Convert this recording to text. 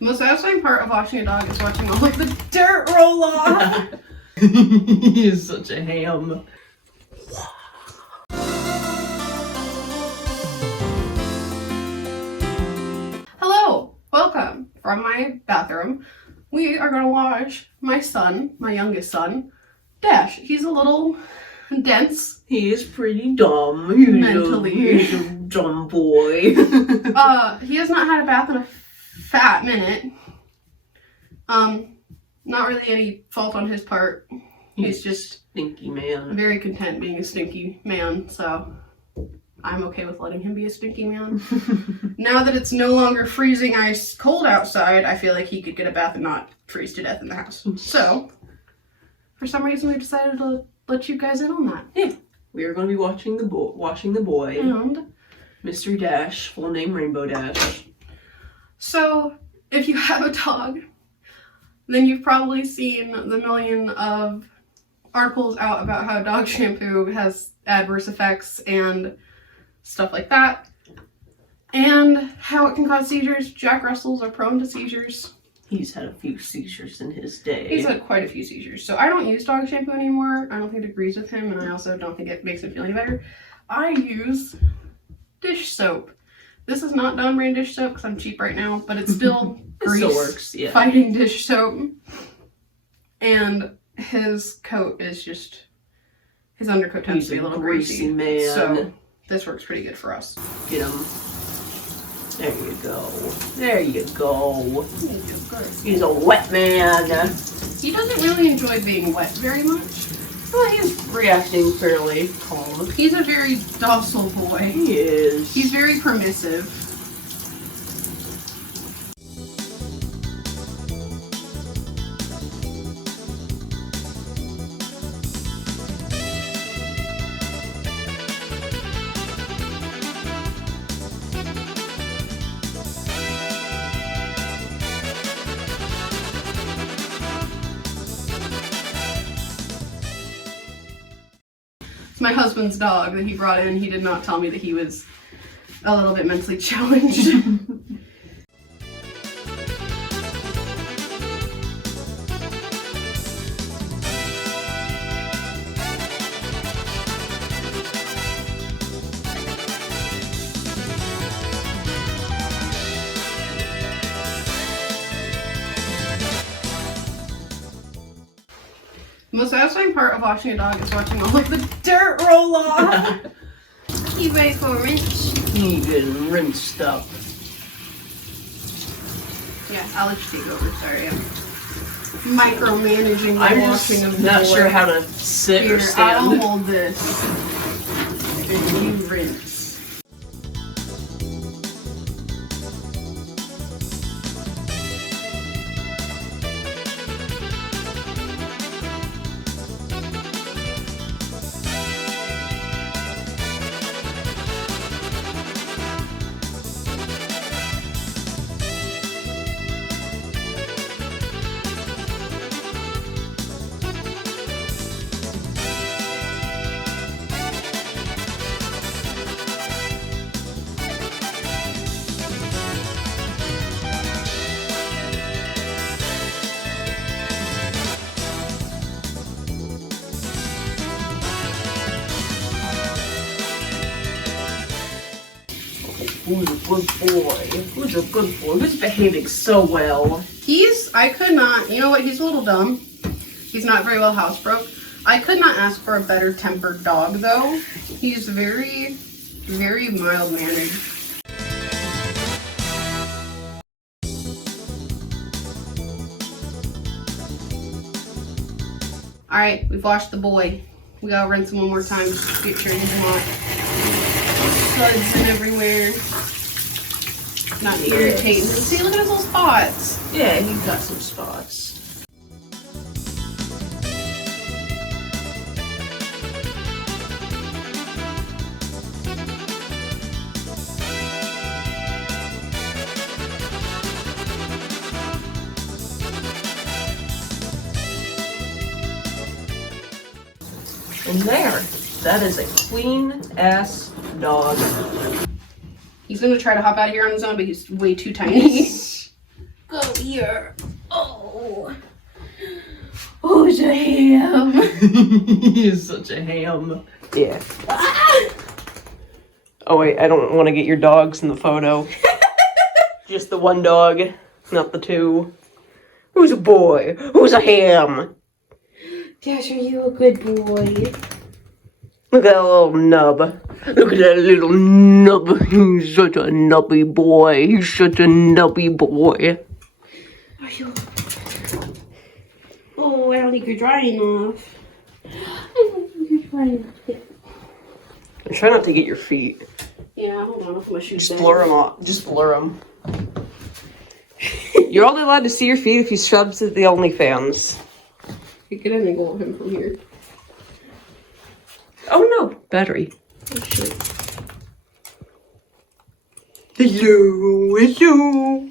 The most satisfying part of watching a dog is watching all like the dirt roll off. He is such a ham. Hello, welcome from my bathroom. We are gonna watch my son, my youngest son, Dash. He's a little dense. He is pretty dumb. Mentally. He's a dumb boy. He has not had a bath in a fat minute. Not really any fault on his part. He's just stinky man. very content being a stinky man, so I'm okay with letting him be a stinky man. Now that it's no longer freezing ice cold outside, I feel like he could get a bath and not freeze to death in the house. So, for some reason we decided to let you guys in on that. Yeah. We are going to be watching the boy. And Mr. Dash, full name Rainbow Dash. so, if you have a dog, then you've probably seen the million of articles out about how dog shampoo has adverse effects and stuff like that, and how it can cause seizures. Jack Russells are prone to seizures. He's had a few seizures in his day. He's had quite a few seizures. So I don't use dog shampoo anymore. I don't think it agrees with him, and I also don't think it makes him feel any better. I use dish soap. This is not Dawn brand dish soap because I'm cheap right now, but it's still grease still works, yeah. fighting dish soap. And his coat is just, his undercoat tends to be a little greasy. Man. So this works pretty good for us. Get him. There you go. There you go. He's a wet man. He doesn't really enjoy being wet very much. Well, he's reacting fairly calm. He's a very docile boy. He is. He's very permissive. My husband's dog that he brought in, he did not tell me that he was a little bit mentally challenged. The most satisfying part of watching a dog is watching all like the dirt roll off. You ready for a rinse? He been rinsed up. Yeah, I'll let you take over. Sorry, I'm micromanaging the I'm washing just of the not boy. sure how to sit Here, or stand. I'll hold this. And you rinse. Who's a good boy? Who's a good boy? Who's behaving so well? I could not, you know what, he's a little dumb. He's not very well housebroke. I could not ask for a better tempered dog though. He's very, very mild mannered. Alright, we've washed the boy. We gotta rinse him one more time just to get sure he's not suds and everywhere. Not irritating. See, look at his little spots. Yeah, he's got some spots. And there, that is a clean ass dog. He's gonna try to hop out of here on his own, but he's way too tiny. Go. here. Oh. Who's a ham? He's such a ham. Yeah. Ah! Oh wait, I don't want to get your dogs in the photo. Just the one dog, not the two. Who's a boy? Who's a ham? Dash, are you a good boy? Look at that little nub. Look at that little nub. He's such a nubby boy. He's such a nubby boy. Are you? Oh, I don't think you're dry enough. I don't think you're dry enough. I'm trying not to get your feet. Yeah, hold on, I'll put my shoes Just down. blur them off. Just blur them. You're only allowed to see your feet if you sub to the OnlyFans. You could angle him from here. Oh no, battery. Oh shit. Hello, hello.